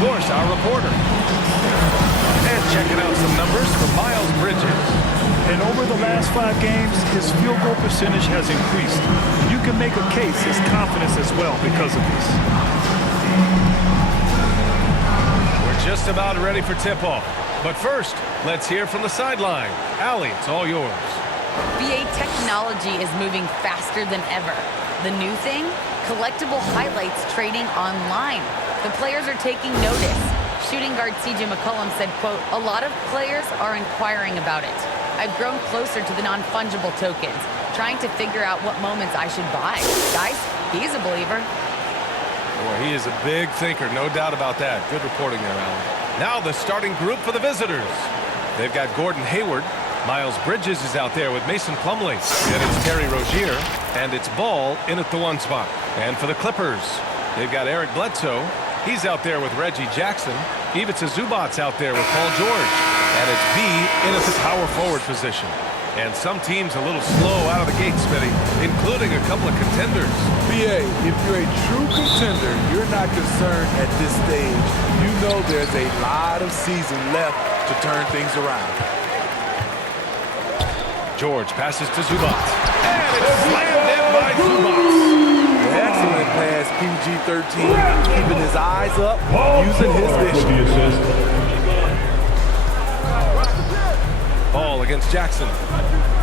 course, our reporter. And checking out some numbers for Miles Bridges. And over the last 5 games, his field goal percentage has increased. You can make a case his confidence as well because of this. We're just about ready for tip-off. But first, let's hear from the sideline. Allie, it's all yours. BA technology is moving faster than ever. The new thing? Collectible highlights trading online. The players are taking notice. Shooting guard CJ McCollum said, quote, "A lot of players are inquiring about it. I've grown closer to the non-fungible tokens, trying to figure out what moments I should buy." Guys, he's a believer. Boy, he is a big thinker, no doubt about that. Good reporting there, Alan. Now the starting group for the visitors. They've got Gordon Hayward. Miles Bridges is out there with Mason Plumlee. And it's Terry Rozier. And it's Ball in at the 1 spot. And for the Clippers, they've got Eric Bledsoe. He's out there with Reggie Jackson. Ivica Zubac's out there with Paul George. And it's B in at the power forward position. And some teams a little slow out of the gate, Smitty, including a couple of contenders. BA, if you're a true contender, you're not concerned at this stage. You know there's a lot of season left to turn things around. George passes to Zubac. And it's slammed in by Zubac. Excellent pass, PG-13, keeping his eyes up, using his vision. Ball against Jackson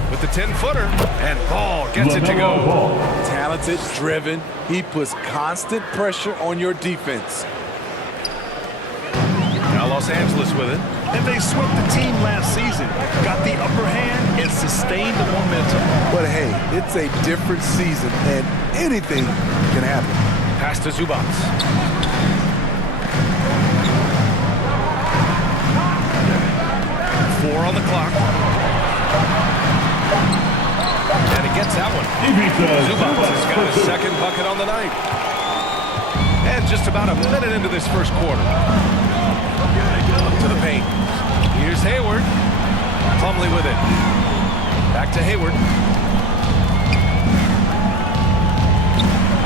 with the 10-footer, and Ball gets it to go. Talented, driven, he puts constant pressure on your defense. Now Los Angeles with it. And they swept the team last season, got the upper hand, and sustained the momentum. But hey, it's a different season, and anything can happen. Pass to Zubac. Four on the clock. And he gets that one. Zubac has got his second bucket on the night. And just about a minute into this first quarter. To the paint. Here's Hayward. Plumlee with it. Back to Hayward.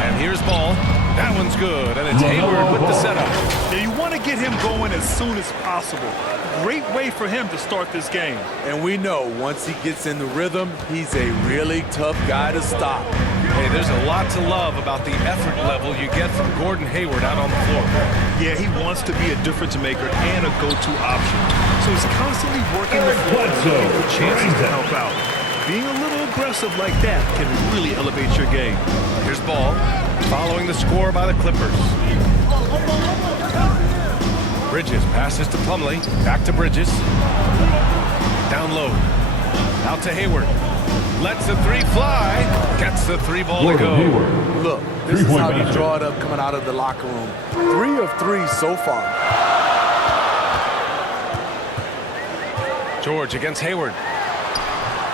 And here's Ball. That one's good, and it's Hayward with the setup. Now you want to get him going as soon as possible. Great way for him to start this game. And we know once he gets in the rhythm, he's a really tough guy to stop. Hey, there's a lot to love about the effort level you get from Gordon Hayward out on the floor. Yeah, he wants to be a difference maker and a go-to option. So he's constantly working the floor and looking for chances to help out. Being a little aggressive like that can really elevate your game. Here's Ball, following the score by the Clippers. Bridges passes to Plumlee, back to Bridges. Down low, out to Hayward. Lets the three fly, gets the 3 ball to go. Look, this is how you draw it up coming out of the locker room. 3 of 3 so far. George against Hayward.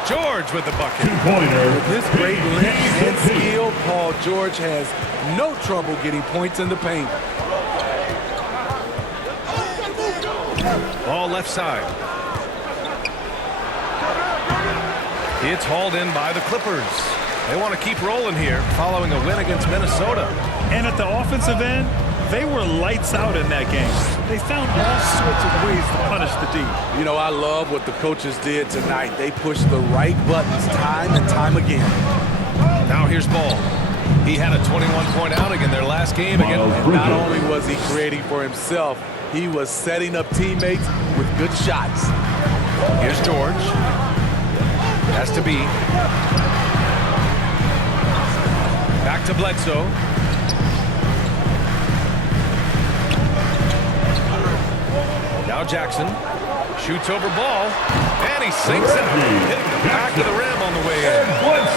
George with the bucket. With his great length and skill, Paul George has no trouble getting points in the paint. Ball left side. It's hauled in by the Clippers. They want to keep rolling here following a win against Minnesota. And at the offensive end, they were lights out in that game. They found all sorts of ways to punish the D. You know, I love what the coaches did tonight. They pushed the right buttons time and time again. Now here's Ball. He had a 21-point outing in their last game again. And not only was he creating for himself, he was setting up teammates with good shots. Here's George. Has to be. Back to Bledsoe. Now Jackson shoots over Ball, and he sinks it, hitting the back of the rim on the way in.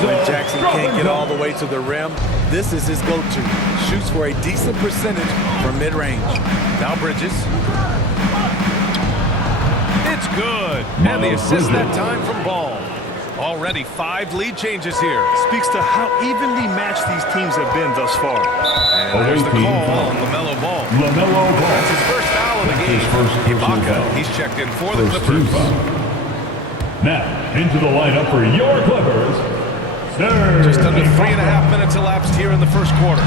When Jackson can't get all the way to the rim, this is his go-to. Shoots for a decent percentage from mid-range. Now Bridges. It's good, and the assist that time from Ball. Already 5 lead changes here. Speaks to how evenly matched these teams have been thus far. And there's the call on LaMelo Ball. That's his first foul of the game. Ibaka, he's checked in for the Clippers. Now, into the lineup for your Clippers, Just under 3.5 minutes elapsed here in the first quarter.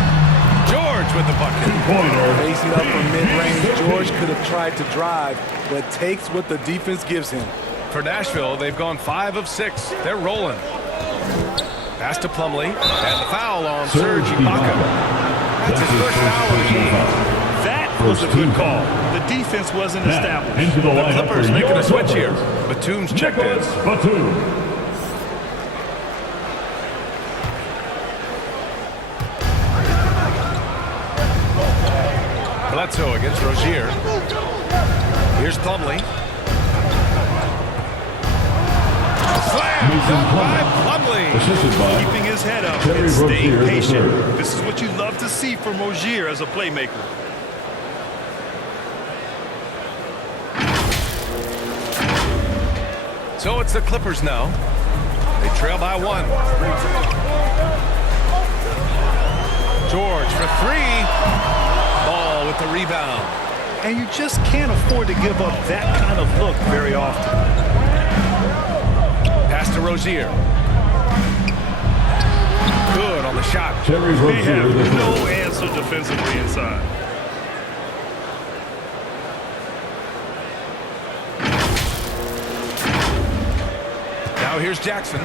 George George with the bucket. Two-pointer. Facing up from mid-range, George could have tried to drive, but takes what the defense gives him. For Nashville, they've gone 5 of 6. They're rolling. Pass to Plumlee, and the foul on Serge Ibaka. That's his first foul of the game. That was a good call. The defense wasn't established. Into the The lineup Clippers for making your a switch Clippers. here. Batum's checked in. Nicholas Batum. Bledsoe against Rozier. Here's Plumlee. Slam dunk by Plumlee. Assisted by Keeping his head up Terry and staying Rozier patient. III. This is what you love to see from Rozier as a playmaker. So it's the Clippers now. They trail by 1. George for 3. Ball with the rebound. And you just can't afford to give up that kind of look very often. Pass to Rozier. Good on the shot. Terry They have Rozier no III. answer defensively inside. Now here's Jackson.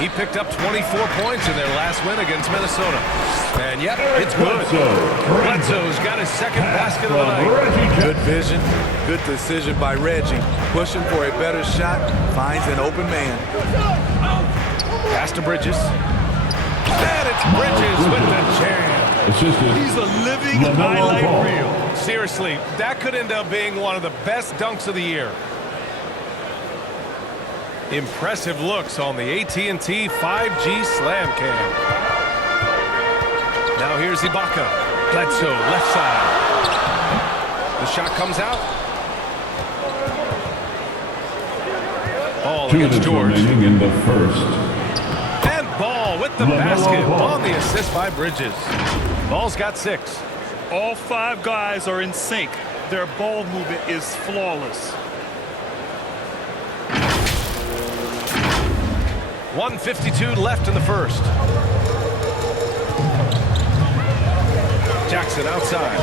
He picked up 24 points in their last win against Minnesota. And yep, it's good. Bledsoe's got his second basket of the night. Good vision, good decision by Reggie. Pushing for a better shot, finds an open man. Pass to Bridges. And it's Bridges with the jam. Assisted. He's a living LaMelo highlight Ball. reel. Seriously, that could end up being one of the best dunks of the year. Impressive looks on the AT&T 5G Slam Cam. Now here's Ibaka. Bledsoe, left side. The shot comes out. Ball 2 against minutes George. remaining in the first. And Ball with the LaMelo basket Ball. on the assist by Bridges. Ball's got 6. All 5 guys are in sync. Their ball movement is flawless. 1:52 left in the first. Jackson outside.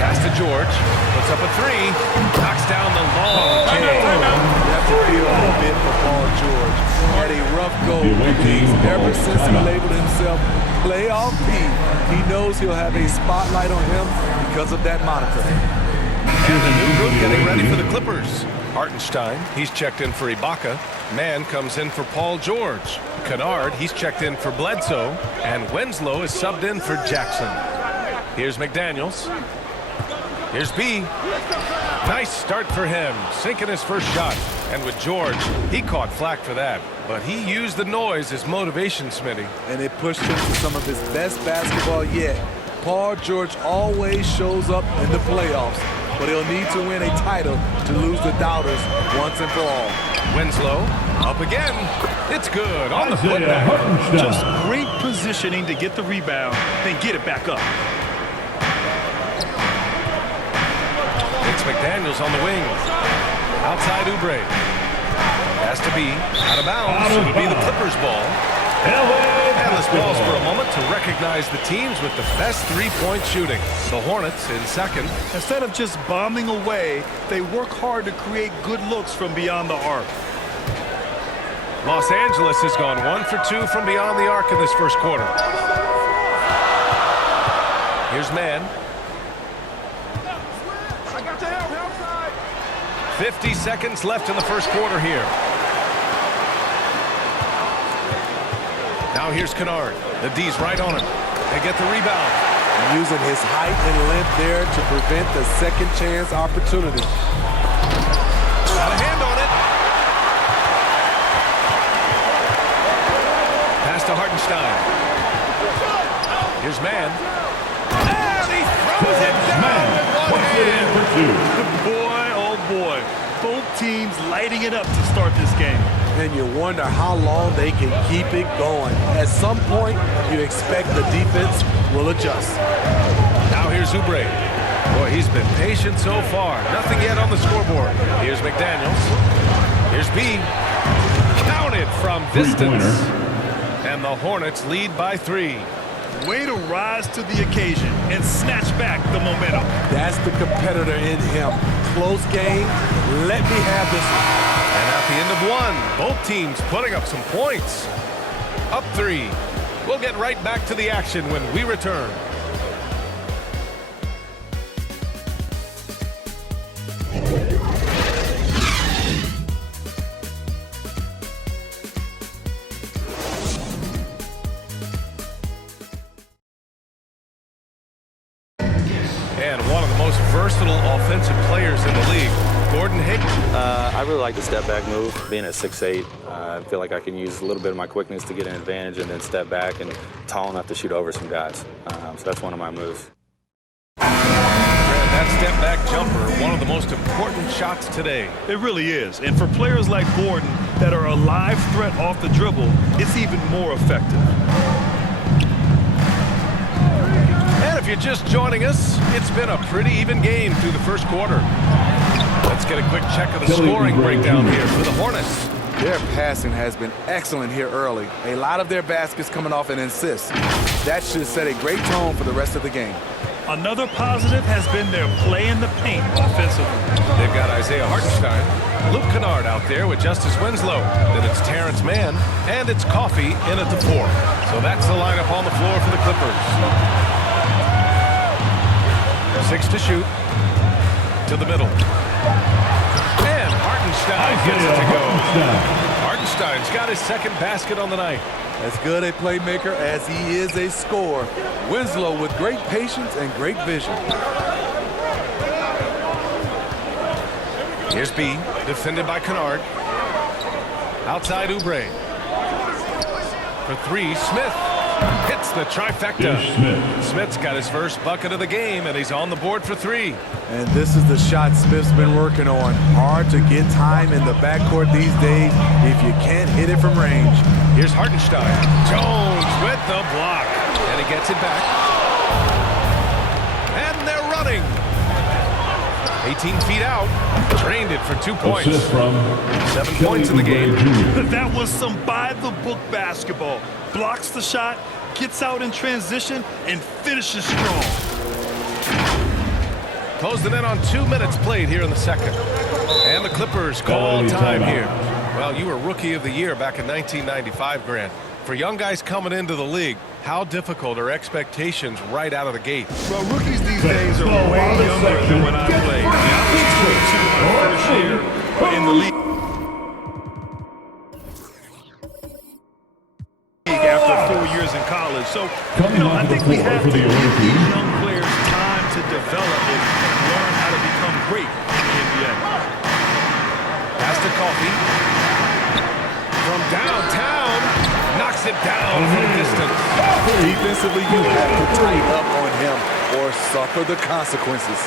Pass to George. Puts up a 3. Knocks down the long You K. have to feel a bit for Paul George. Had a rough go The away team ever calls since he timeout. labeled himself Playoff P. He knows he'll have a spotlight on him because of that moniker. And the new group getting ready for the Clippers. Hartenstein, he's checked in for Ibaka. Mann comes in for Paul George. Kennard, he's checked in for Bledsoe. And Winslow is subbed in for Jackson. Here's McDaniels. Here's B. Nice start for him, sinking his first shot. And with George, he caught flack for that. But he used the noise as motivation, Smitty. And it pushed him to some of his best basketball yet. Paul George always shows up in the playoffs, but he'll need to win a title to lose the doubters once and for all. Winslow, up again. It's good on the Isaiah putback. Hartenstein. Just great positioning to get the rebound, then get it back up. It's McDaniels on the wing. Outside Oubre. Has to be out of bounds. It'll be the Clippers ball. And let's pause for a moment to recognize the teams with the best three-point shooting. The Hornets in second. Instead of just bombing away, they work hard to create good looks from beyond the arc. Los Angeles has gone 1 for 2 from beyond the arc in this first quarter. Here's Mann. 50 seconds left in the first quarter here. Now here's Kennard. The D's right on him. They get the rebound. Using his height and length there to prevent the second chance opportunity. Got a hand on it. Pass to Hartenstein. Here's Mann. And he throws it down with one hand. Boy, oh boy. Both teams lighting it up to start this game. And you wonder how long they can keep it going. At some point, you expect the defense will adjust. Now here's Oubre. Boy, he's been patient so far. Nothing yet on the scoreboard. Here's McDaniels. Here's B. Counted from distance. And the Hornets lead by 3. Way to rise to the occasion and snatch back the momentum. That's the competitor in him. Close game. Let me have this one. And at the end of one, both teams putting up some points. Up 3. We'll get right back to the action when we return. And one of the most versatile offensive players in the league, Gordon Hayward. I really like the step back move. Being at 6'8", I feel like I can use a little bit of my quickness to get an advantage and then step back and tall enough to shoot over some guys. So that's one of my moves. That step back jumper, one of the most important shots today. It really is. And for players like Gordon that are a live threat off the dribble, it's even more effective. And if you're just joining us, it's been a pretty even game through the first quarter. Let's get a quick check of the scoring breakdown here for the Hornets. Their passing has been excellent here early. A lot of their baskets coming off an assist. That should set a great tone for the rest of the game. Another positive has been their play in the paint offensively. They've got Isaiah Hartenstein, Luke Kennard out there with Justice Winslow. Then it's Terrence Mann, and it's Coffey in at the 4. So that's the lineup on the floor for the Clippers. 6 to shoot. To the middle. And Hartenstein gets it to go. Hartenstein's got his second basket on the night. As good a playmaker as he is a scorer, Winslow with great patience and great vision. Here's B, defended by Kennard. Outside Oubre. For 3, Smith hits the trifecta. Smith's got his first bucket of the game, and he's on the board for 3. And this is the shot Smith's been working on. Hard to get time in the backcourt these days if you can't hit it from range. Here's Hartenstein. Jones with the block. And he gets it back. And they're running. 18 feet out. Drained it for 2 points. 7 points in the game. That was some by-the-book basketball. Blocks the shot, gets out in transition, and finishes strong. Closing in on 2 minutes played here in the second. And the Clippers call time here. Well, you were Rookie of the Year back in 1995, Grant. For young guys coming into the league, how difficult are expectations right out of the gate? Well, rookies these days are way younger than when I played. I was 22 my first year in the league. After 4 years in college. So, I think we have to give these young players time to develop and learn how to become great in the NBA. Pass to Coffey. From downtown, knocks it down from distance. Defensively, you have to tighten up on him or suffer the consequences.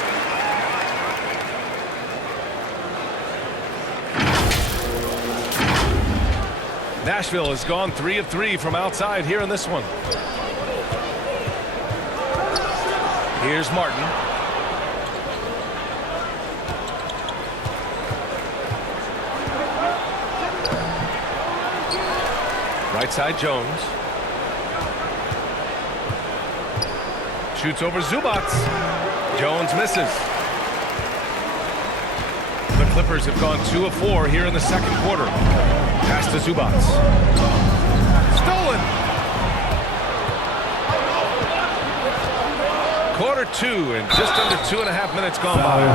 Nashville has gone 3 of 3 from outside here in this one. Here's Martin. Right side Jones. Shoots over Zubats. Jones misses. The Clippers have gone 2 of 4 here in the second quarter. Pass to Zubats. Stolen. Quarter 2 and just under 2.5 minutes gone by.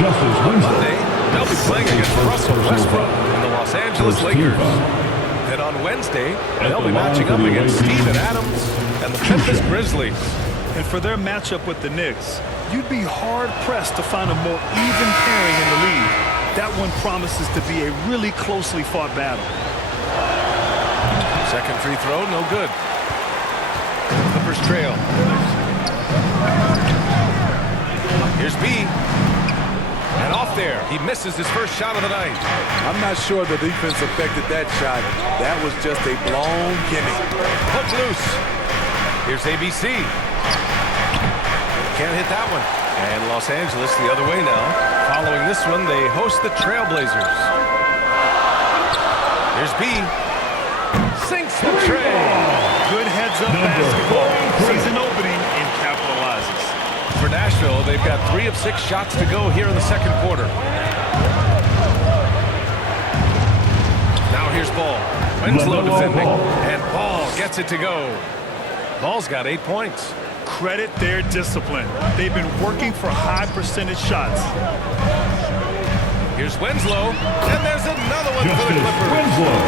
Monday, they'll be playing against Russell Westbrook and the Los Angeles Lakers. Then on Wednesday, they'll be matching up against Steven Adams and the Memphis Grizzlies. And for their matchup with the Knicks, you'd be hard-pressed to find a more even pairing in the league. That one promises to be a really closely fought battle. Second free throw, no good. Clippers trail. Here's B. And off there, he misses his first shot of the night. I'm not sure the defense affected that shot. That was just a blown gimme. Hook loose. Here's ABC. Can't hit that one. And Los Angeles the other way now. Following this one, they host the Trailblazers. Here's B. Sinks the tray. Good heads up basketball, sees an opening, and capitalizes. For Nashville, they've got 3 of 6 shots to go here in the second quarter. Now here's Ball. Winslow defending. And Ball gets it to go. Ball's got 8 points. Credit their discipline. They've been working for high percentage shots. Here's Winslow. And there's another one for the Clippers. Winslow.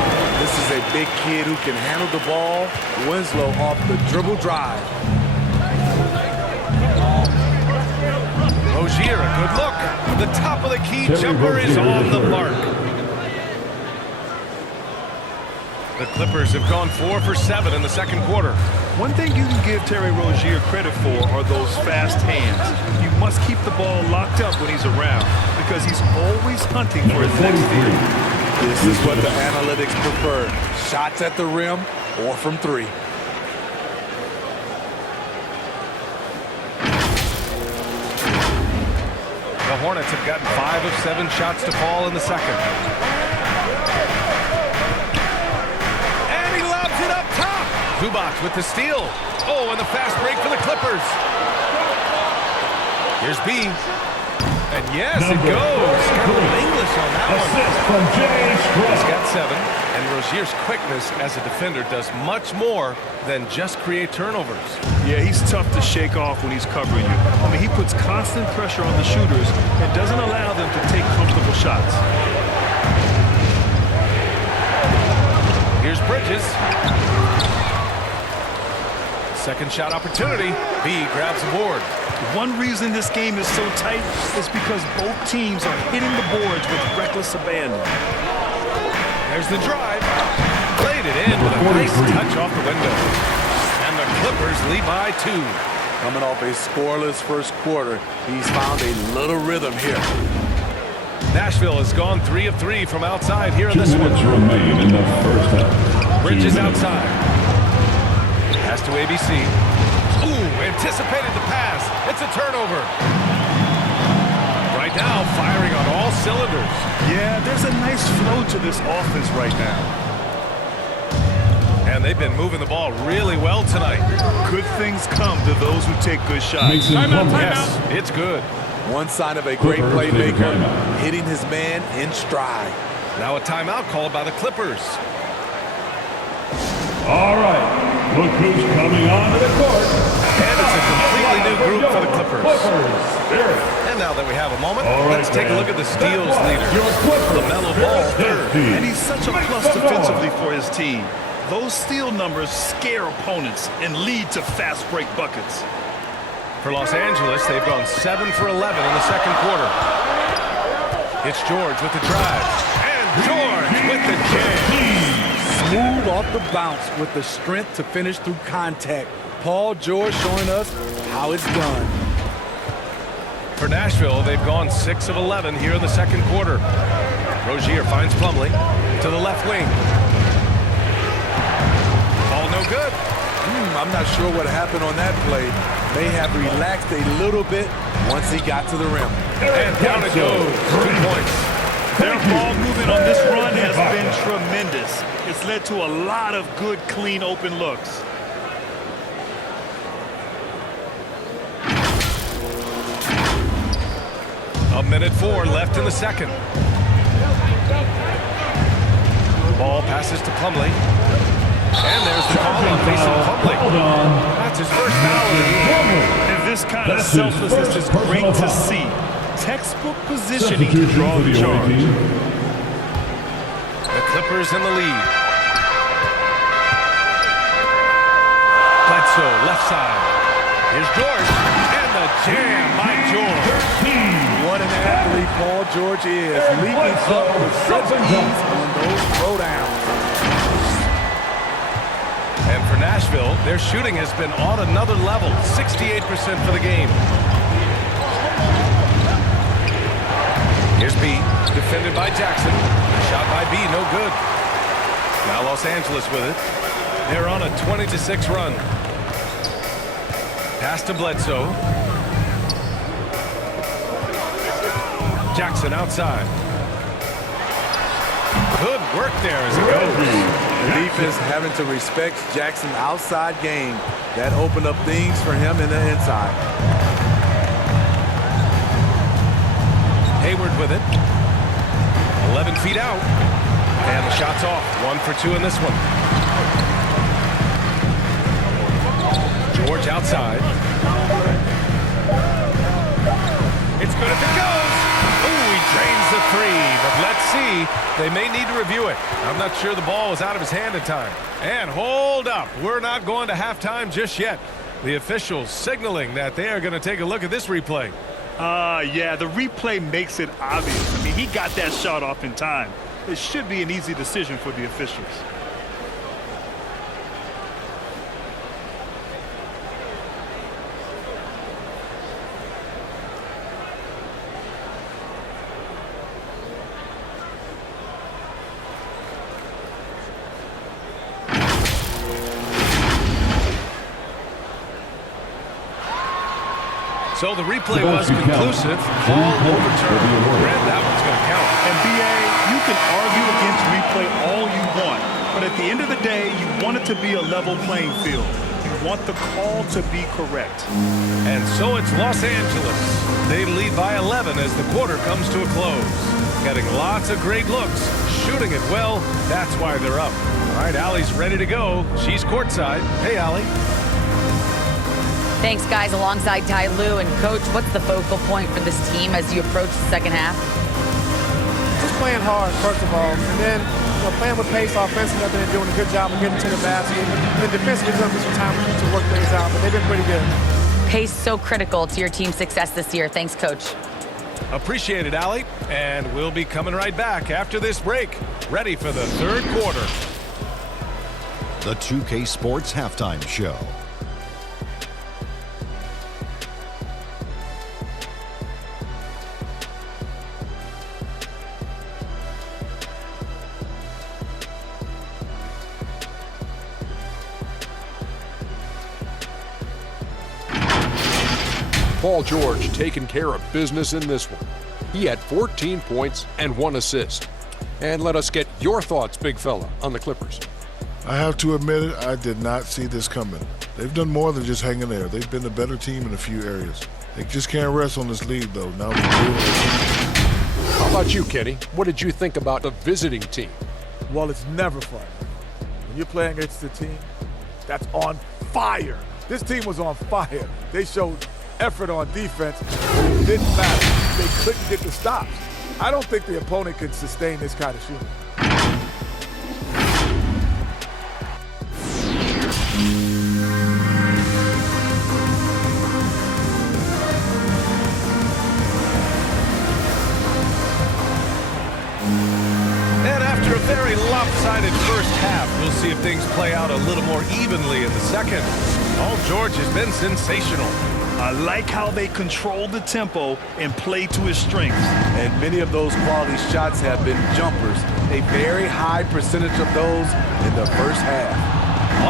This is a big kid who can handle the ball. Winslow off the dribble drive. Rozier, a good look. The top of the key jumper is on the mark. The Clippers have gone 4 for 7 in the second quarter. One thing you can give Terry Rozier credit for are those fast hands. You must keep the ball locked up when he's around because he's always hunting for his next steal. This is what the analytics prefer. Shots at the rim or from 3. The Hornets have gotten 5 of 7 shots to fall in the second. And he lobs it up top. Zubac with the steal. Oh, and the fast break for the Clippers. Here's B. And yes, it goes. Got a little English on that one. Assist from Jay Strong. He's got 7. And Rozier's quickness as a defender does much more than just create turnovers. Yeah, he's tough to shake off when he's covering you. I mean, he puts constant pressure on the shooters and doesn't allow them to take comfortable shots. Here's Bridges. Second shot opportunity. B grabs the board. One reason this game is so tight is because both teams are hitting the boards with reckless abandon. There's the drive. Played it in with a nice touch off the window. And the Clippers lead by 2. Coming off a scoreless first quarter, he's found a little rhythm here. Nashville has gone 3 of 3 from outside here in this 2 one. minutes remain in the first half. Bridges outside. Pass to ABC. Ooh, anticipated the pass. It's a turnover. Right now, firing on all cylinders. Yeah, there's a nice flow to this offense right now. And they've been moving the ball really well tonight. Good things come to those who take good shots. Yes, it's good. One sign of a great playmaker, hitting his man in stride. Now a timeout called by the Clippers. All right. Look who's coming onto the court. And it's a completely new group for the Clippers. Here. And now that we have a moment, All right, let's take a look at the steals leader. Your Clippers. LaMelo Ball, third. And he's such a plus defensively for his team. Those steal numbers scare opponents and lead to fast break buckets. For Los Angeles, they've gone 7 for 11 in the second quarter. It's George with the drive. And George with the jam. Smooth off the bounce with the strength to finish through contact. Paul George showing us how it's done. For Nashville, they've gone 6 of 11 here in the second quarter. Rozier finds Plumlee to the left wing. Ball no good. I'm not sure what happened on that play. May have relaxed a little bit once he got to the rim. And down it goes. 2 points. Their ball movement on this run has been tremendous. It's led to a lot of good, clean, open looks. A minute 4 left in the second. Ball passes to Plumlee. And there's the call on Mason Plumlee. That's his first foul of the game. And this kind of selflessness is great to see. Textbook positioning to draw the charge. The Clippers in the lead. Bledsoe, left side. Here's George. And the jam by George. What an athlete Paul George is. Leaping up with such ease on those throwdowns. And for Nashville, their shooting has been on another level. 68% for the game. Here's B, defended by Jackson. Shot by B, no good. Now Los Angeles with it. They're on a 20-6 run. Pass to Bledsoe. Jackson outside. Good work there as it goes. The defense having to respect Jackson's outside game. That opened up things for him in the inside. Hayward with it. 11 feet out. And the shot's off. 1 for 2 in this one. George outside. It's good if it goes. Ooh, he drains the three. But let's see. They may need to review it. I'm not sure the ball was out of his hand in time. And hold up. We're not going to halftime just yet. The officials signaling that they are going to take a look at this replay. Yeah, the replay makes it obvious. I mean, he got that shot off in time. It should be an easy decision for the officials. So the replay was conclusive. Ball overturned. Red, that one's going to count. And B.A., you can argue against replay all you want, but at the end of the day, you want it to be a level playing field. You want the call to be correct. And so it's Los Angeles. They lead by 11 as the quarter comes to a close. Getting lots of great looks, shooting it well. That's why they're up. All right, Allie's ready to go. She's courtside. Hey, Allie. Thanks, guys. Alongside Ty Lue and Coach, what's the focal point for this team as you approach the second half? Just playing hard, first of all, and then playing with pace offensively. I think they're doing a good job of getting to the basket. And defensively, gives them some time to work things out, but they've been pretty good. Pace so critical to your team's success this year. Thanks, Coach. Appreciate it, Allie. And we'll be coming right back after this break. Ready for the third quarter. The 2K Sports Halftime Show. Paul George taking care of business in this one. He had 14 points and 1 assist. And let us get your thoughts, big fella, on the Clippers. I have to admit it, I did not see this coming. They've done more than just hang in there. They've been a better team in a few areas. They just can't rest on this lead, though. Now we How about you, Kenny? What did you think about the visiting team? Well, it's never fun. When you're playing against a team that's on fire. This team was on fire. They showed effort on defense, but it didn't matter. They couldn't get the stops. I don't think the opponent could sustain this kind of shooting. And after a very lopsided first half, we'll see if things play out a little more evenly in the second. Paul George has been sensational. I like how they control the tempo and play to his strengths. And many of those quality shots have been jumpers. A very high percentage of those in the first half.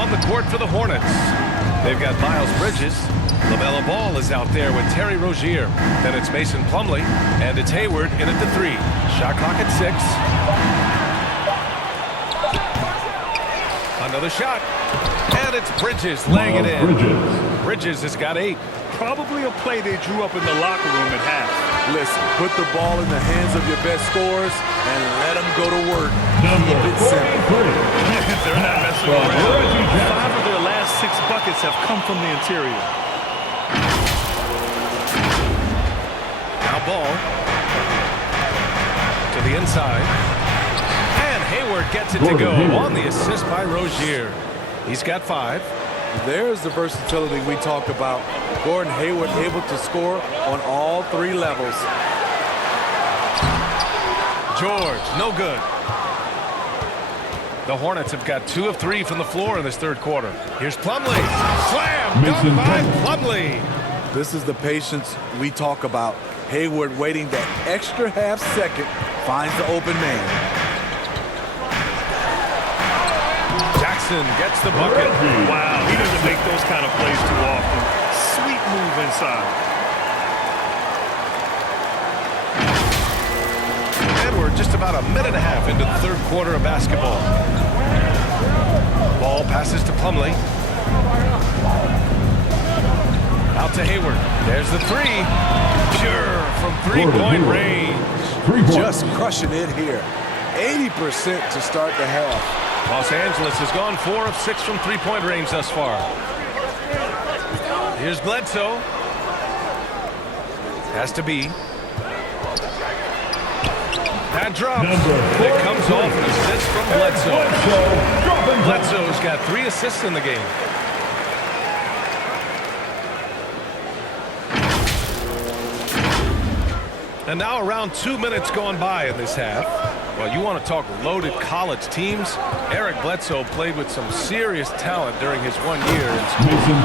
On the court for the Hornets, they've got Miles Bridges. LaMelo Ball is out there with Terry Rozier. Then it's Mason Plumlee, and it's Hayward in at the 3. Shot clock at 6. Another shot. And it's Bridges laying it in. Bridges has got 8. Probably a play they drew up in the locker room at half. Listen, put the ball in the hands of your best scorers and let them go to work. Keep it simple. They're not messing around. 5 of their last 6 buckets have come from the interior. Now Ball to the inside. And Hayward gets it to go on the assist by Rozier. He's got 5. There's the versatility we talked about. Gordon Hayward able to score on all 3 levels. George, no good. The Hornets have got 2 of 3 from the floor in this third quarter. Here's Plumlee. Slam! Done by Plumlee. This is the patience we talk about. Hayward waiting that extra half second, finds the open man. Jackson gets the bucket. Wow, he doesn't make those kind of plays too often. Sweet move inside. Edwards just about a minute and a half into the third quarter of basketball. Ball passes to Plumlee. Out to Hayward. There's the three. Sure, from three-point range. Just crushing it here. 80% to start the half. Los Angeles has gone 4 of 6 from three-point range thus far. Here's Bledsoe. Has to be. That drops. It comes off an assist from Bledsoe. Bledsoe's got 3 assists in the game. And now around 2 minutes gone by in this half. Well, you want to talk loaded college teams? Eric Bledsoe played with some serious talent during his 1 year.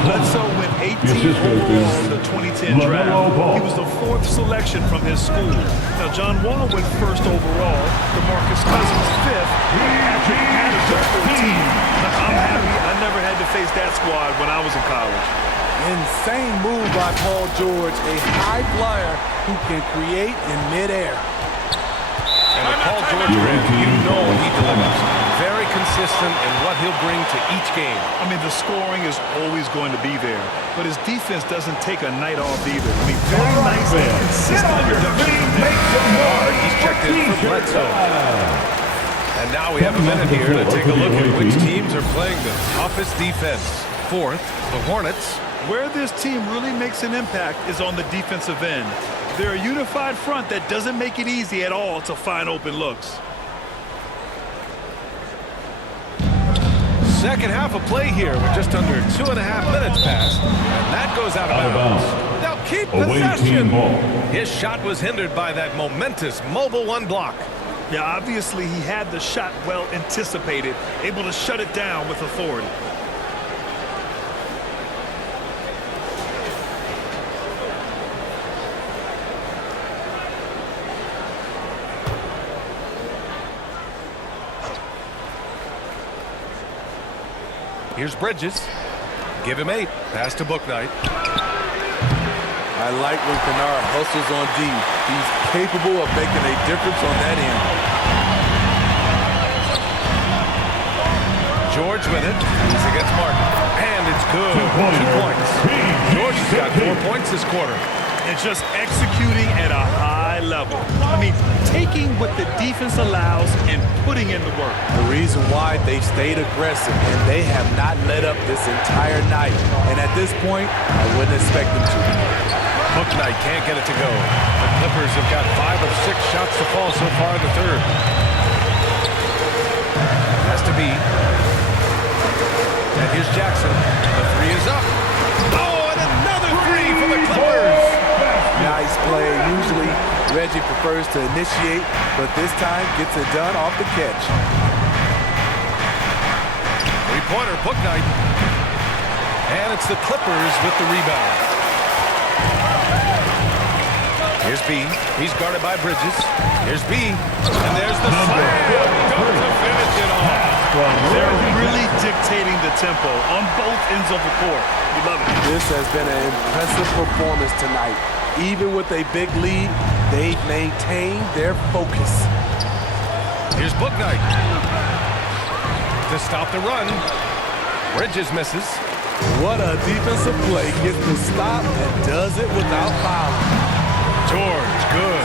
Bledsoe went 18th overall in the 2010 draft. He was the 4th selection from his school. Now, John Wall went 1st overall. DeMarcus Cousins 5th. Patrick Patterson 14th. I'm happy I never had to face that squad when I was in college. Insane move by Paul George, a high flyer who can create in midair. And with Paul George around, you know he delivers. Very consistent in what he'll bring to each game. I mean, the scoring is always going to be there, but his defense doesn't take a night off either. I mean, very nice and consistent production. He's checked in for Bledsoe. And now we have a minute here to take a look at which teams are playing the toughest defense. 4th, the Hornets. Where this team really makes an impact is on the defensive end. They're a unified front that doesn't make it easy at all to find open looks. Second half of play here with just under 2.5 minutes passed. And that goes out of bounds. They'll keep possession. His shot was hindered by that momentous mobile 1 block. Yeah, obviously he had the shot well anticipated, able to shut it down with authority. Here's Bridges. Give him 8. Pass to Bouknight. I like when Kennard hustles on D. He's capable of making a difference on that end. George with it. He's against Martin. And it's good. 2 points. George has got 4 points this quarter. And just executing at a high level. I mean, taking what the defense allows and putting in the work. The reason why they've stayed aggressive and they have not let up this entire night. And at this point, I wouldn't expect them to. Bouknight can't get it to go. The Clippers have got 5 of 6 shots to fall so far in the third. Has to be. And here's Jackson. The 3 is up. Oh, and another 3 for the Clippers. Nice play. Usually Reggie prefers to initiate, but this time gets it done off the catch. 3-pointer, Bouknight. And it's the Clippers with the rebound. Here's B. He's guarded by Bridges. Here's B. And there's the slam. Dunk to finish it off. They're really dictating the tempo on both ends of the court. We love it. This has been an impressive performance tonight. Even with a big lead, they've maintained their focus. Here's Bouknight to stop the run. Bridges misses. What a defensive play. Gets the stop and does it without fouling. George, good.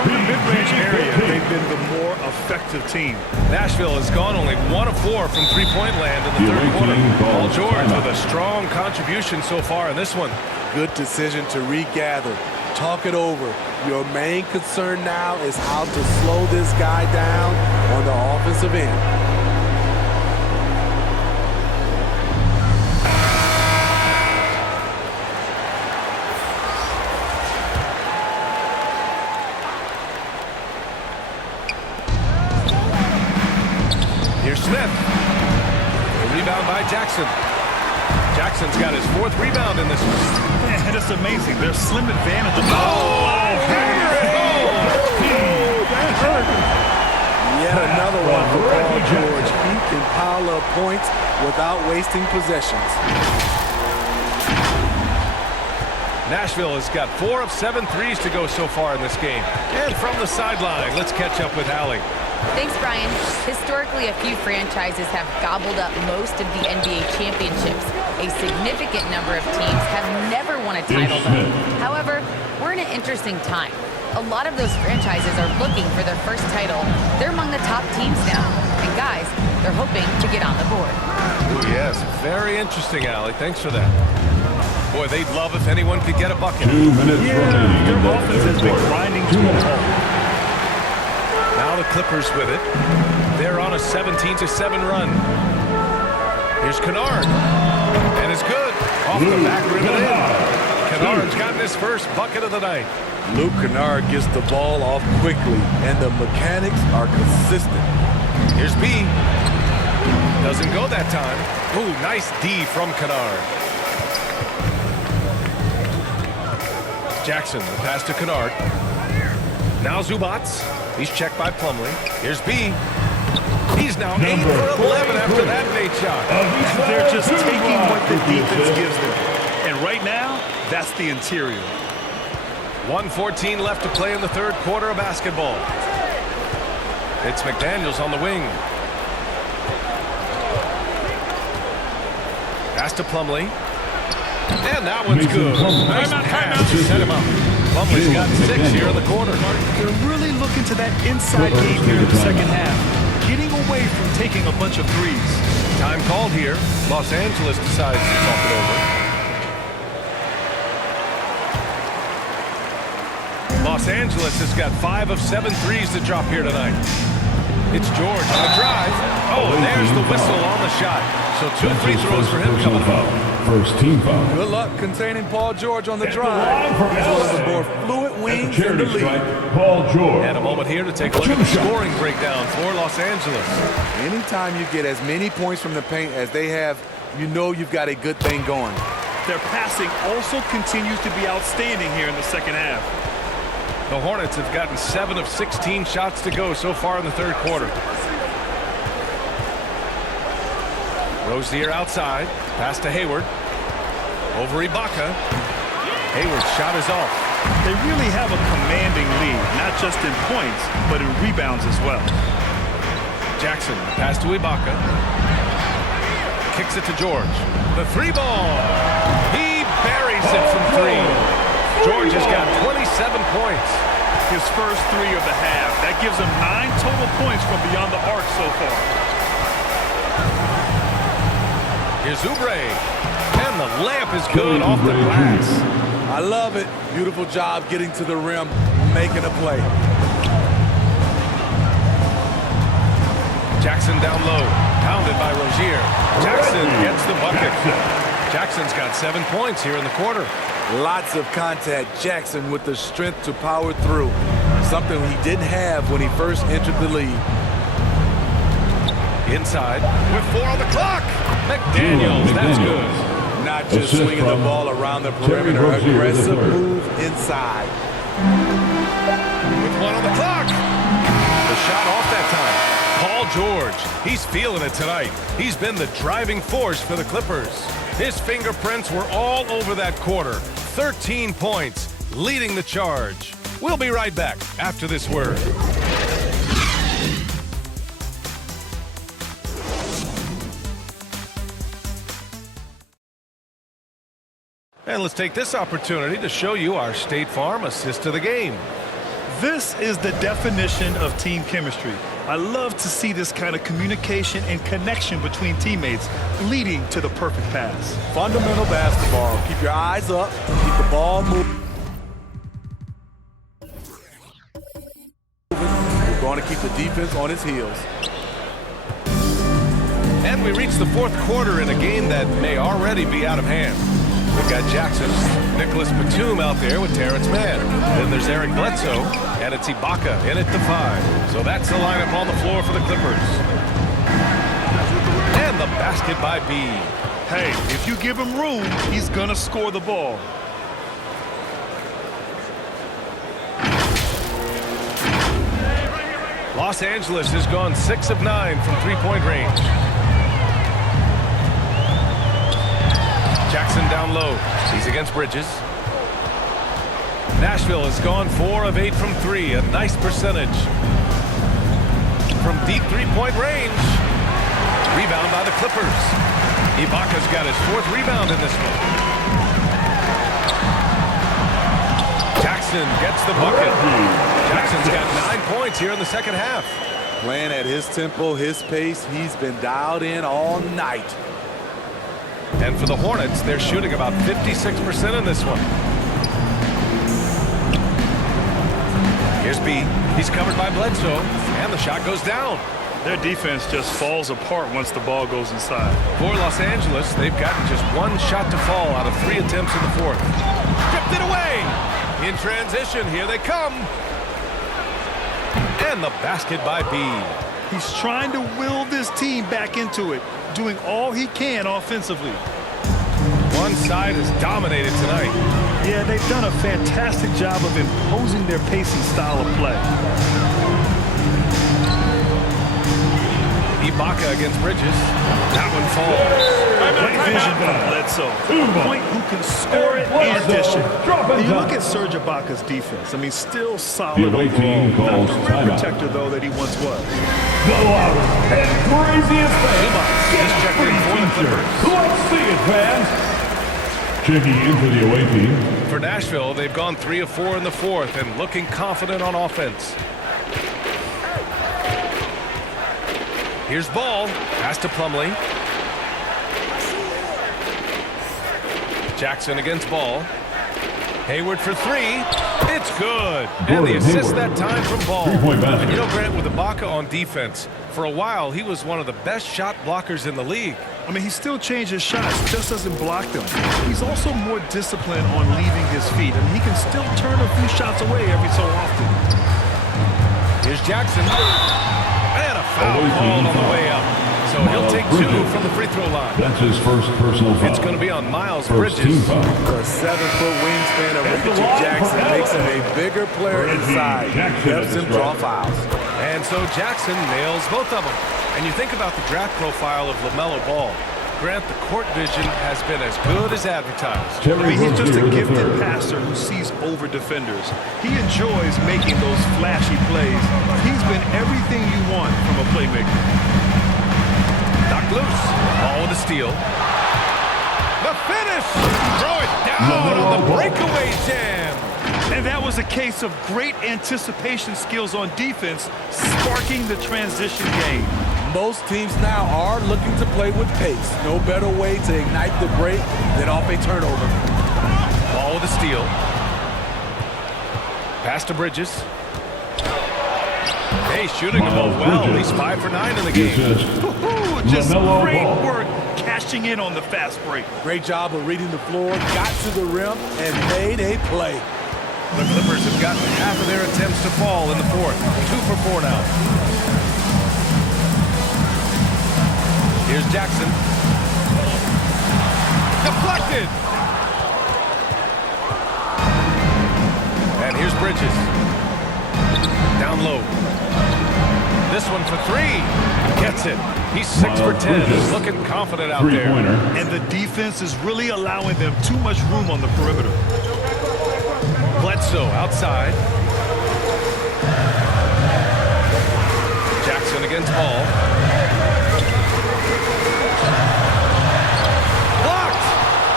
From the mid-range area, they've been the more effective team. Nashville has gone only 1 of 4 from three-point land in the third quarter. Paul George with a strong contribution so far in this one. Good decision to regather. Talk it over. Your main concern now is how to slow this guy down on the offensive end. Here's Smith. A rebound by Jackson. Jackson's got his 4th rebound in this one. Man, it's amazing. Their slim advantage. That hurt. Yet another one for Paul George. He can pile up points without wasting possessions. Nashville has got 4 of 7 threes to go so far in this game. And from the sideline, let's catch up with Allie. Thanks, Brian. Historically, a few franchises have gobbled up most of the NBA championships. A significant number of teams have never won a title, though. However, we're in an interesting time. A lot of those franchises are looking for their first title. They're among the top teams now. And guys, they're hoping to get on the board. Ooh, yes, very interesting, Allie. Thanks for that. Boy, they'd love if anyone could get a bucket. 2 minutes remaining. Their offense has been grinding to a halt. Now the Clippers with it. They're on a 17-7 run. Here's Kennard. And it's good. Off the back rim and in. Kennard's gotten his first bucket of the night. Luke Kennard gets the ball off quickly, and the mechanics are consistent. Here's B. Doesn't go that time. Ooh, nice D from Kennard. Jackson, the pass to Kennard. Now Zubac. He's checked by Plumlee. Here's B. He's now 8 for 11 after that made shot. They're just taking what the defense gives them. And right now, that's the interior. 1:14 left to play in the third quarter of basketball. It's McDaniels on the wing. Pass to Plumlee. And that one's good. Nice pass to set him up. Plumlee's got 6 here in the quarter. They're really looking to that inside game here in the second half. Getting away from taking a bunch of threes. Time called here. Los Angeles decides to talk it over. Los Angeles has got 5 of 7 threes to drop here tonight. It's George on the drive. Oh, and there's the whistle on the shot. So 2 free throws for him coming up. First team foul. Good luck containing Paul George on the drive. He's one of the more fluid wings in the league. Paul George. And a moment here to take a look at the scoring breakdown for Los Angeles. Anytime you get as many points from the paint as they have, you know you've got a good thing going. Their passing also continues to be outstanding here in the second half. The Hornets have gotten 7 of 16 shots to go so far in the third quarter. Rozier outside. Pass to Hayward. Over Ibaka. Hayward's shot is off. They really have a commanding lead, not just in points, but in rebounds as well. Jackson, pass to Ibaka. Kicks it to George. The 3 ball. He buries it from 3. George has got 27 points. His first 3 of the half. That gives him 9 total points from beyond the arc so far. Here's Oubre. And the layup is good off the glass. I love it. Beautiful job getting to the rim, making a play. Jackson down low. Pounded by Rozier. Jackson gets the bucket. Jackson's got 7 points here in the quarter. Lots of contact. Jackson with the strength to power through. Something he didn't have when he first entered the league. Inside with 4 on the clock. McDaniels, that's good. Not just swinging the ball around the perimeter. Aggressive move inside. With 1 on the clock. The shot off that time. Paul George, he's feeling it tonight. He's been the driving force for the Clippers. His fingerprints were all over that quarter. 13 points, leading the charge. We'll be right back after this word. And let's take this opportunity to show you our State Farm assist to the game. This is the definition of team chemistry. I love to see this kind of communication and connection between teammates leading to the perfect pass. Fundamental basketball. Keep your eyes up. Keep the ball moving. We're going to keep the defense on its heels. And we reach the fourth quarter in a game that may already be out of hand. We've got Jackson, Nicholas Batum out there with Terrence Mann. Then there's Eric Bledsoe, and it's Ibaka in at the 5. So that's the lineup on the floor for the Clippers. And the basket by B. Hey, if you give him room, he's gonna score the ball. Los Angeles has gone 6 of 9 from three-point range. Jackson down low. He's against Bridges. Nashville has gone 4 of 8 from 3, a nice percentage. From deep three-point range. Rebound by the Clippers. Ibaka's got his 4th rebound in this one. Jackson gets the bucket. Jackson's got 9 points here in the second half. Playing at his tempo, his pace, he's been dialed in all night. And for the Hornets, they're shooting about 56% in this one. Here's B. He's covered by Bledsoe, and the shot goes down. Their defense just falls apart once the ball goes inside. For Los Angeles, they've gotten just 1 shot to fall out of 3 attempts in the 4th. Stripped it away. In transition, here they come. And the basket by B. He's trying to will this team back into it, doing all he can offensively. One side is dominated tonight. Yeah, they've done a fantastic job of imposing their pace and style of play. Ibaka against Bridges. That one falls. Great vision from Bledsoe. A point who can score it and dish it. When you look at Serge Ibaka's defense, I mean, still solid overall. Not the rim protector, though, that he once was. The loudest and craziest fans. Just checked in for the Clippers. Let's see it, fans. Checking in for the away team. For Nashville, they've gone 3 of 4 in the 4th and looking confident on offense. Here's Ball. Pass to Plumlee. Jackson against Ball. Hayward for 3. It's good. And the assist that time from Ball. And you know, Grant, with Ibaka on defense, for a while he was one of the best shot blockers in the league. I mean, he still changes shots, just doesn't block them. He's also more disciplined on leaving his feet, and he can still turn a few shots away every so often. Here's Jackson. And a foul called on the way up. So he'll take 2 from the free throw line. That's his first personal foul. It's going to be on Miles Bridges. The 7-foot wingspan of Richard Jackson makes him a bigger player inside. Helps him draw fouls. And so Jackson nails both of them. And you think about the draft profile of LaMelo Ball. Grant, the court vision has been as good as advertised. I mean, he's just a gifted passer who sees over defenders. He enjoys making those flashy plays. He's been everything you want from a playmaker. Knocked loose. Ball with a steal. The finish! Throw it down on the breakaway jam. And that was a case of great anticipation skills on defense, sparking the transition game. Most teams now are looking to play with pace. No better way to ignite the break than off a turnover. Ball with a steal. Pass to Bridges. Hey, shooting the ball well. He's 5 for 9 in the game. Just great work cashing in on the fast break. Great job of reading the floor, got to the rim, and made a play. The Clippers have gotten half of their attempts to fall in the 4th. 2 for 4 now. Here's Jackson. Deflected. And here's Bridges. Down low. This one for 3. Gets it. He's 6 for 10. He's looking confident out there. And the defense is really allowing them too much room on the perimeter. Bledsoe outside. Jackson against Ball. Blocked!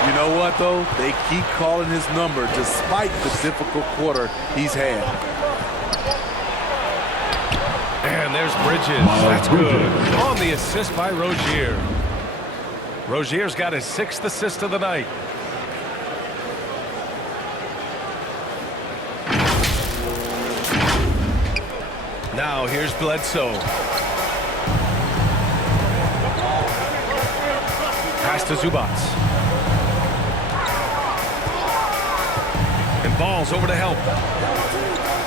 You know what, though? They keep calling his number despite the difficult quarter he's had. And there's Bridges. That's good. On the assist by Rozier. Rozier's got his 6th assist of the night. Now here's Bledsoe. Pass to Zubats. And Ball's over to help.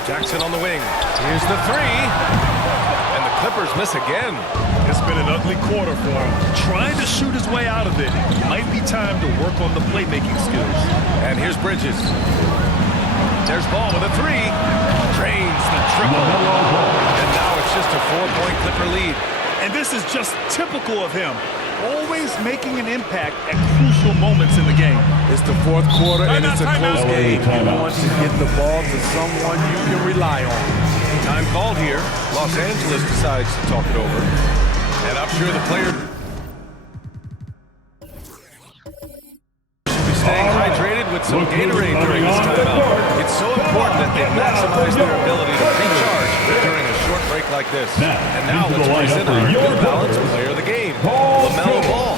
Jackson on the wing. Here's the 3. And the Clippers miss again. It's been an ugly quarter for him. Trying to shoot his way out of it. Might be time to work on the playmaking skills. And here's Bridges. There's Ball with a 3. Drains the triple. And now it's just a 4-point Clipper lead. And this is just typical of him. always making an impact at crucial moments in the game. It's the fourth quarter, and it's a close game. You want to get the ball to someone you can rely on. Time called here. Los Angeles decides to talk it over. And I'm sure the player should be staying hydrated with some Gatorade during this timeout. It's so important that they maximize their ability to recharge during a short break like this. And now let's present our new balanced player of the game, LaMelo Ball.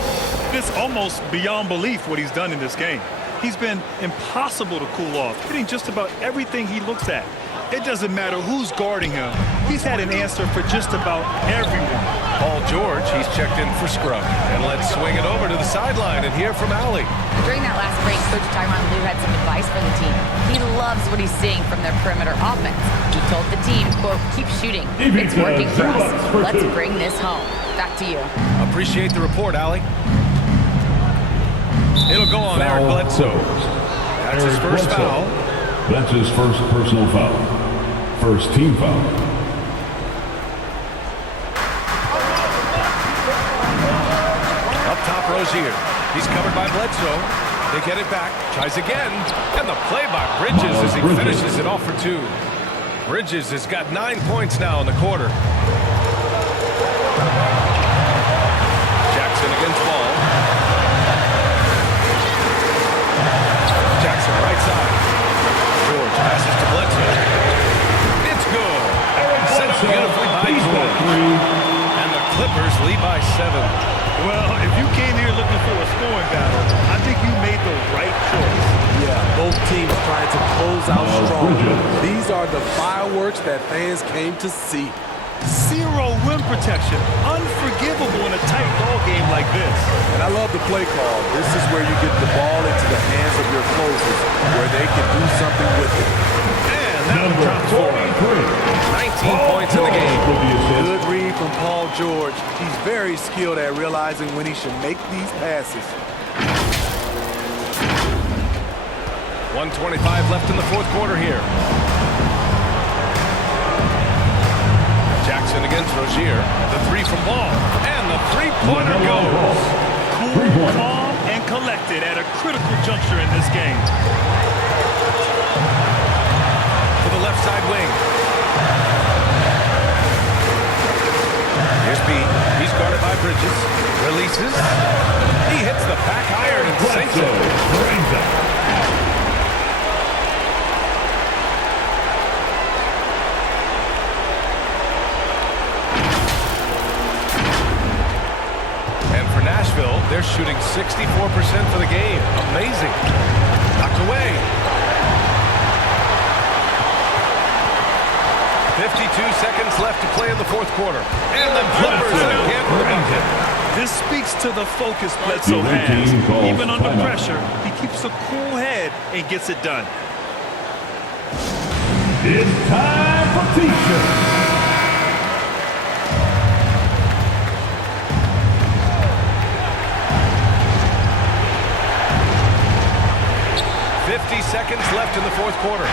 It's almost beyond belief what he's done in this game. He's been impossible to cool off, hitting just about everything he looks at. It doesn't matter who's guarding him. He's had an answer for just about everyone. Paul George, he's checked in for scrum. And let's swing it over to the sideline and hear from Allie. During that last break, Coach Tyronn Lue had some advice for the team. He loves what he's seeing from their perimeter offense. He told the team, quote, keep shooting. It's working for us. Let's bring this home. Back to you. Appreciate the report, Allie. It'll go on Eric Bledsoe. That's his first foul. That's his first personal foul. First team foul. Up top, Rozier. He's covered by Bledsoe. They get it back. Tries again. And the play by Bridges as he finishes it off for two. Bridges has got 9 points now in the quarter. Jackson against Ball. Jackson right side. George passes to Bledsoe. It's good. Set up beautifully by George. And the Clippers lead by 7. Well, if you came here looking for a scoring battle, I think you made the right choice. Yeah, both teams trying to close out strong. These are the fireworks that fans came to see. Zero rim protection. Unforgivable in a tight ball game like this. And I love the play call. This is where you get the ball into the hands of your closers, where they can do something with it. And that one drops for 19 points in the game. Good read from Paul George. He's very skilled at realizing when he should make these passes. 1:25 left in the fourth quarter here. Jackson against Rozier. The three from Ball. And the three-pointer goes. Cool, calm, and collected at a critical juncture in this game. To the left side wing. Here's B. He's guarded by Bridges. Releases. He hits the back iron and sinks it. Nashville, they're shooting 64% for the game. Amazing. Knocked away. 52 seconds left to play in the fourth quarter. And the Clippers again rebound it. This speaks to the focus Bledsoe has. Even under pressure, he keeps a cool head and gets it done. It's time for T-shirt. 50 seconds left in the fourth quarter.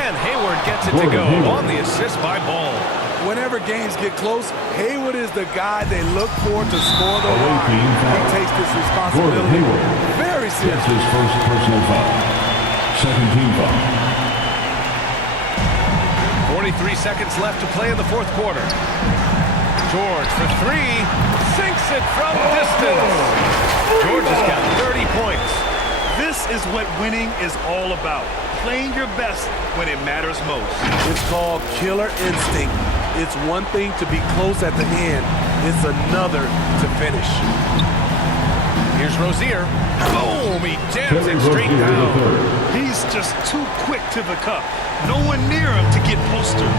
And Hayward gets it to go on the assist by Ball. Whenever games get close, Hayward is the guy they look for to score the line. He takes this responsibility very seriously. That's his first personal foul. Second team foul. 43 seconds left to play in the fourth quarter. George for three. Sinks it from distance. George has got 30 points. This is what winning is all about. Playing your best when it matters most. It's called killer instinct. It's one thing to be close at the end. It's another to finish. Here's Rozier. Boom! He jams it straight down. He's just too quick to the cup. No one near him to get postered.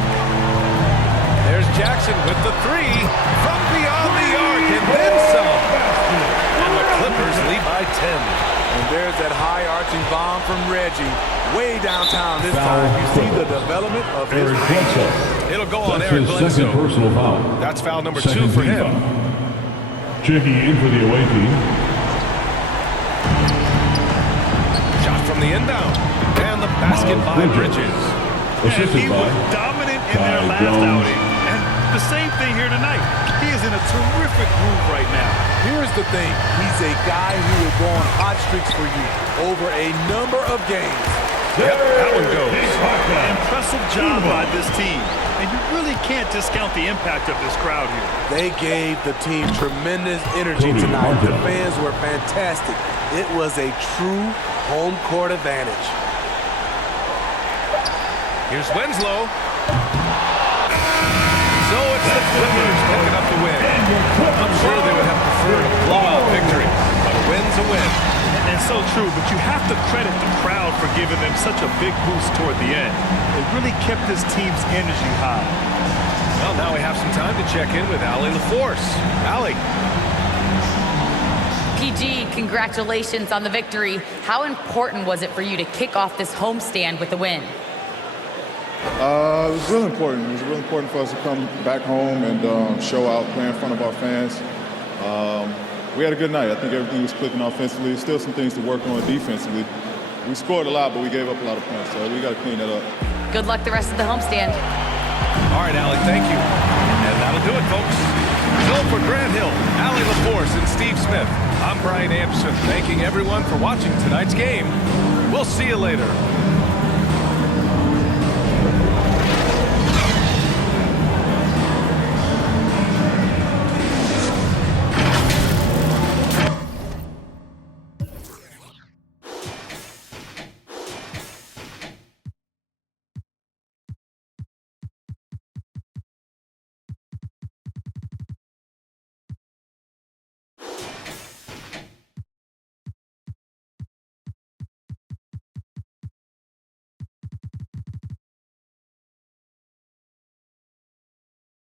There's Jackson with the three from beyond the arc and then some. And the Clippers lead by 10. And there's that high arching bomb from Reggie. Way downtown this time. You see the development of his range. It'll go on That's Eric his Bledsoe. second personal foul. That's foul number Second 2 for team him. foul. Checking in for the away team. Shot from the inbound. And the basket by Bridges. And he was dominant in their last outing. And the same thing here tonight. He is in a terrific groove right now. Here's the thing. He's a guy who will go on hot streaks for you over a number of games. Yep, that one goes. Impressive job by this team. And you really can't discount the impact of this crowd here. They gave the team tremendous energy tonight. The fans were fantastic. It was a true home court advantage. Here's Winslow. So it's the Clippers picking up the win. I'm sure they would have preferred a blowout victory, but a win's a win. And so true, but you have to credit the crowd for giving them such a big boost toward the end. It really kept this team's energy high. Well, now we have some time to check in with Allie LaForce. Allie. PG, congratulations on the victory. How important was it for you to kick off this homestand with a win? It was really important. It was really important for us to come back home and show out, play in front of our fans. We had a good night. I think everything was clicking offensively. Still some things to work on defensively. We scored a lot, but we gave up a lot of points, so we got to clean that up. Good luck the rest of the homestand. All right, Allie, thank you. And that'll do it, folks. So for Grant Hill, Allie LaForce, and Steve Smith, I'm Brian Anderson, thanking everyone for watching tonight's game. We'll see you later.